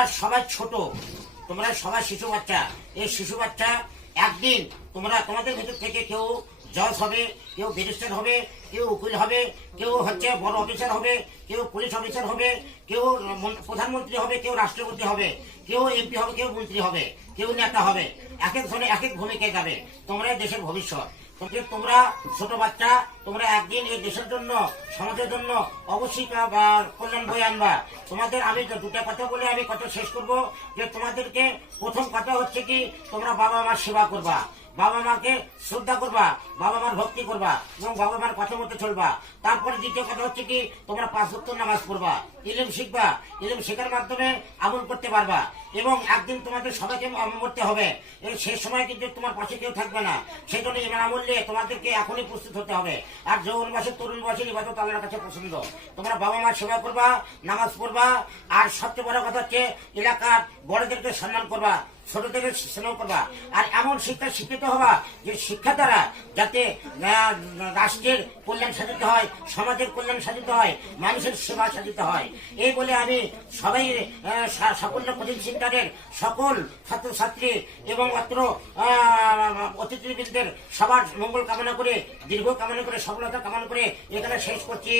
তোমরা সবাই ছোট, তোমরা সবাই শিশু বাচ্চা। এই শিশু বাচ্চা একদিন তোমরা তোমাদের ভিতর থেকে কেউ জজ হবে, কেউ ব্যারিস্টার হবে, কেউ উকিল হবে, কেউ হচ্ছে বড় অফিসার হবে, কেউ পুলিশ অফিসার হবে, কেউ প্রধানমন্ত্রী হবে, কেউ রাষ্ট্রপতি হবে, কেউ এমপি হবে, কেউ মন্ত্রী হবে, কেউ নেতা হবে। এক এক ধরনের এক এক ভূমিকায় যাবে। তোমরা দেশের ভবিষ্যৎ। তোমরা ছোট বাচ্চা, তোমরা একদিন এই দেশের জন্য, সমাজের জন্য অবশ্যই কল্যাণ বই আনবা। তোমাদের আমি দুটা কথা বলে আমি কথা শেষ করব, যে তোমাদেরকে প্রথম কথা হচ্ছে কি, তোমরা বাবা মার সেবা করবা, বাবা মাকে শ্রদ্ধা করবা, বাবা মার ভক্তি করবা এবং বাবা মার কথা মতো চলবা। তারপরে দ্বিতীয় কথা হচ্ছে কি, তোমরা 5 ওয়াক্ত নামাজ পড়বা, ইলম শিখবা, ইলম শেখার মাধ্যমে আমল করতে পারবা। এবং একদিন তোমাদের সবাইকে মরতে হবে, এই শেষ সময় কিন্তু তোমার পাশে কেউ থাকবে না। সেই জন্য ইমান আমল নিয়ে তোমাদেরকে এখনই প্রস্তুত হতে হবে। আর যৌবনবাসী তরুণবাসীর ইবাদত আল্লাহর কাছে পছন্দ। তোমরা বাবা মার সেবা করবা, নামাজ পড়বা, আর সবচেয়ে বড় কথা হচ্ছে এলাকার বড়দেরকে সম্মান করবা, ছোটদের স্নেহ করবা। আর এমন শিক্ষা শিক্ষিত হবা যে শিক্ষা দ্বারা যাতে রাষ্ট্রের কল্যাণ সাধিত হয়, সমাজের কল্যাণ সাধিত হয়, মানুষের সেবা সাধিত হয়। এই বলে আমি সবাই সাফল্য কোচিং সেন্টারের সকল ছাত্রছাত্রী এবং অত্র অতিথিবৃন্দের সবার মঙ্গল কামনা করে, দীর্ঘ কামনা করে, সফলতা কামনা করে এখানে শেষ করছি।